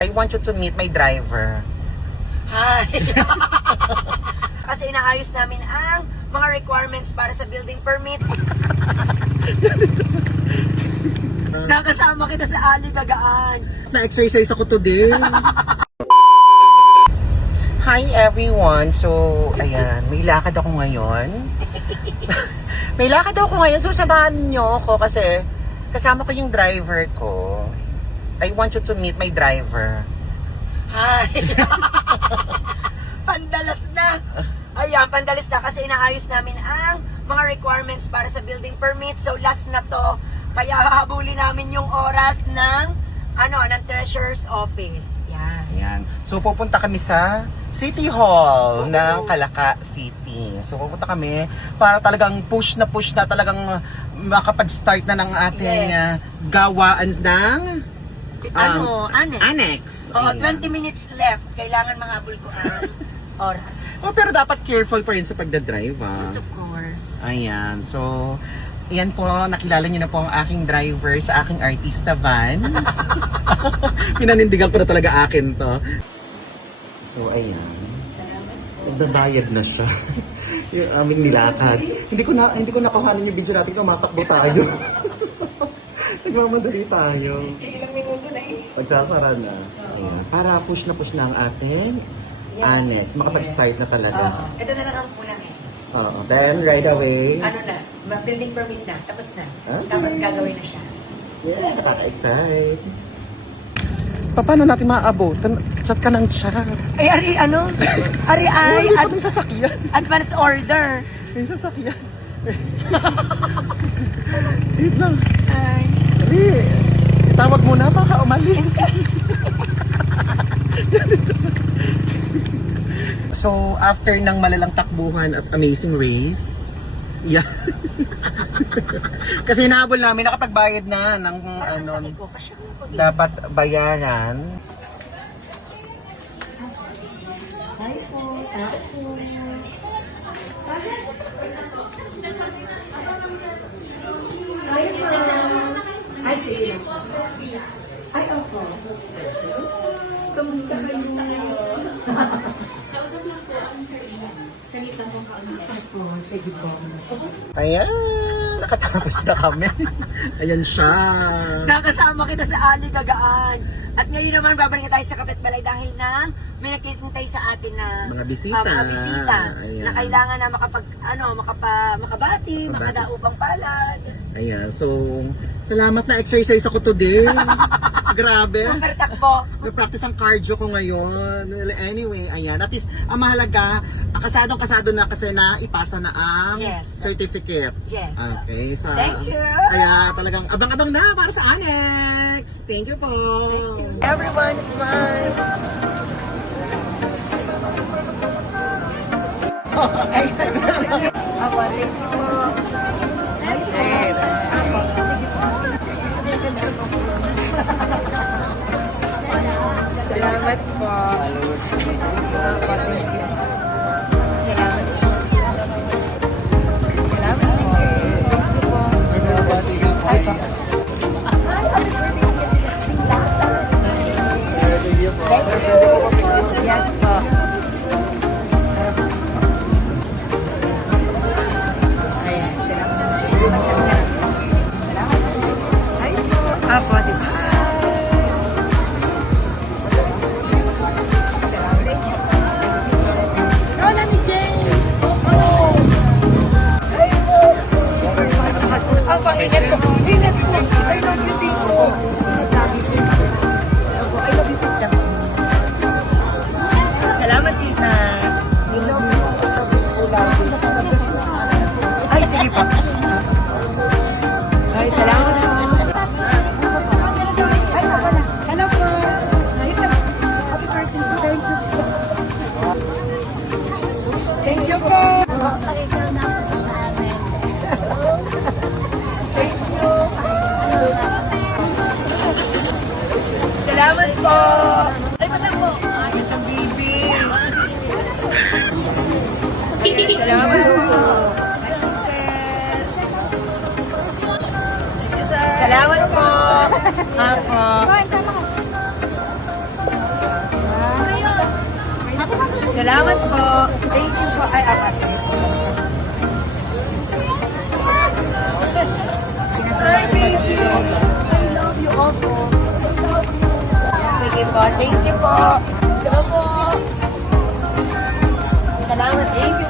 I want you to meet my driver. Hi! Kasi inaayos namin ang mga requirements para sa building permit. Nakasama kita sa Ali Gagaan. Na-exercise ako today. Hi everyone! So, ayan, may lakad ako ngayon. So samahan niyo ako kasi kasama ko yung driver ko. I want you to meet my driver. Hi! Pandalas na! Ayan, pandalas na kasi inaayos namin ang mga requirements para sa building permit. So last na to, kaya hahabulin namin yung oras ng ng treasurer's office. Yan. Ayan. So pupunta kami sa City Hall ng Calaca City. So pupunta kami para talagang push na talagang makapag-start na ng ating gawaan ng annex. Oo, 20 minutes left. Kailangan mahabol ko ang oras. Oh, pero dapat careful pa rin sa pagdadrive, ah. Yes, of course. Ayan. So, ayan po, nakilala niyo na po ang aking driver sa aking artista van. Pinanindigan ko na talaga akin to. So, ayan. Nagbabayad na siya. Yung aming nilakad. Hindi ko nakuhanin yung video natin kung matakbo tayo. Nagmamadali tayo. Ilang minuto na eh. Pagsasara na. Ayan. Para push na ang ating annex. Makapag-start na talaga. Ito na lang ang kulang eh. Then, right away. Building permit na. Tapos na. Okay. Tapos gagawin na siya. Yeah, nakaka-excite. Paano natin maaabot? Chat ka ng chat. Ay, May sasakyan. advance order. May sasakyan. Wait lang. Ay. Itawag mo na, baka umalis. So, after ng malalang takbuhan at amazing race, kasi hinahabol namin, nakapagbayad na ng dapat bayaran. Hi po, tapo. Hi po. Hi, sige. Ay, opo. Kamusta kayo? Kausap lang po ang sarili. Salitan kong kaunti. Opo, sige po. Ayan, nakatapos na kami. Ayan siya. Nakasama kita sa Ali Gagaan. At ngayon naman babalik tayo sa Kapitbalay dahil na may nakikintay sa atin na Mga bisita. Ayan. Na kailangan na makabati, makadaupang palad. Ayan, so, salamat na exercise ako today. Grabe. Magpertakbo. Nag-practice ang cardio ko ngayon. Anyway, ayan. At least, ang mahalaga, kasadong-kasado na kasi na ipasa na ang certificate. Yes. Okay, so, Thank you. Kaya talagang abang-abang na para sa annex. Thank you po. Thank you. Everyone smile. Ako rin po. Salamat po. Salamat po. Salamat po. Yes po. Ayan, salamat. Ay po. Apo, sige. Lola ni James. Ay po. Ang pangingat ko. Ingat po. I love you, Tito. I love you, Tito. Salamat po. Thank you po. Ay, sige. Hi, baby. I love you all po. Sige po. Thank you po. Salamat po. Salamat. Thank you.